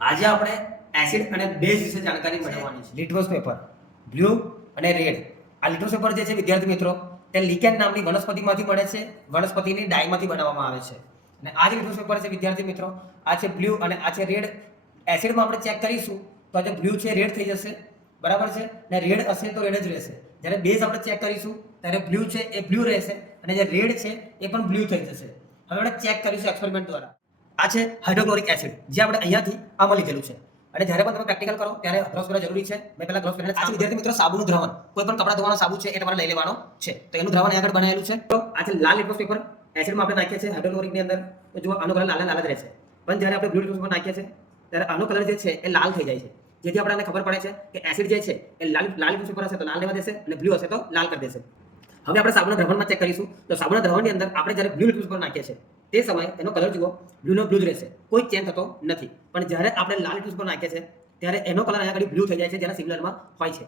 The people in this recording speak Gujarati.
આજે આપણે એસિડ અને બેઝ વિશે જાણકારી મેળવવાની છે. લિટમસ પેપર બ્લુ અને રેડ. આ લિટમસ પેપર જે છે વિદ્યાર્થી મિત્રો તે લિકેન નામની વનસ્પતિમાંથી મળે છે. વનસ્પતિની ડાયમાંથી બનાવવામાં આવે છે. અને આ જે લિટમસ પેપર છે વિદ્યાર્થી મિત્રો, આ છે બ્લુ અને આ છે રેડ. એસિડમાં આપણે ચેક કરીશું તો જે બ્લુ છે રેડ થઈ જશે, બરાબર છે, અને રેડ હશે તો રેડ જ રહેશે. જ્યારે બેઝ આપણે ચેક કરીશું ત્યારે બ્લુ છે એ બ્લુ રહેશે અને જે રેડ છે એ પણ બ્લુ થઈ જશે. હવે આપણે ચેક કરીશું એક્સપેરિમેન્ટ દ્વારા. આ છે હાઇડ્રોક્લોરિક એસિડ, જે આપણે અહીંયાથી આમાં લીધેલું છે. અને જ્યારે પણ તમે પ્રેક્ટિકલ કરો ત્યારે ગ્લોવ્સ પહેરવા જરૂરી છે. મેં પહેલા ગ્લોવ્સ પહેરીને. આ વિદ્યાર્થી મિત્રો સાબુનું દ્રાવણ, કોઈ પણ કપડાં ધોવાનો સાબુ છે એ તમારે લઈ લેવાનો છે. તો એનું દ્રાવણ અહીં આગળ બનાવેલું છે. તો આ છે લાલ લિટમસ પેપર. એસિડમાં આપણે નાખીએ છીએ હાઇડ્રોક્લોરિકની અંદર, તો જુઓ આનો કલર લાલ જ રહેશે. પણ જ્યારે આપણે બ્લુ લિટમસ પેપર નાખીએ છીએ ત્યારે આનો કલર જે છે એ લાલ થઈ જાય છે. જેથી આપણને ખબર પડે છે કે એસિડ જે છે એ લાલ લિટમસ પેપર હશે તો લાલ રહેવા દેશે અને બ્લુ હશે તો લાલ કરી દેશે. હવે આપણે સાબુના દ્રાવણમાં ચેક કરીશું. તો સાબુના દ્રાવણની અંદર આપણે જ્યારે બ્લુ લિટમસ પેપર નાખીએ છીએ તે સમયે એનો કલર જુઓ, બ્લુનો બ્લુ જ રહેશે, કોઈ ચેન્જ થતો નથી. પણ જ્યારે આપણે લાલ લિટમસ પેપર નાખીએ છીએ ત્યારે એનો કલર અહીંયા આગળ બ્લુ થઈ જાય છે, જેના સિગ્નલમાં હોય છે.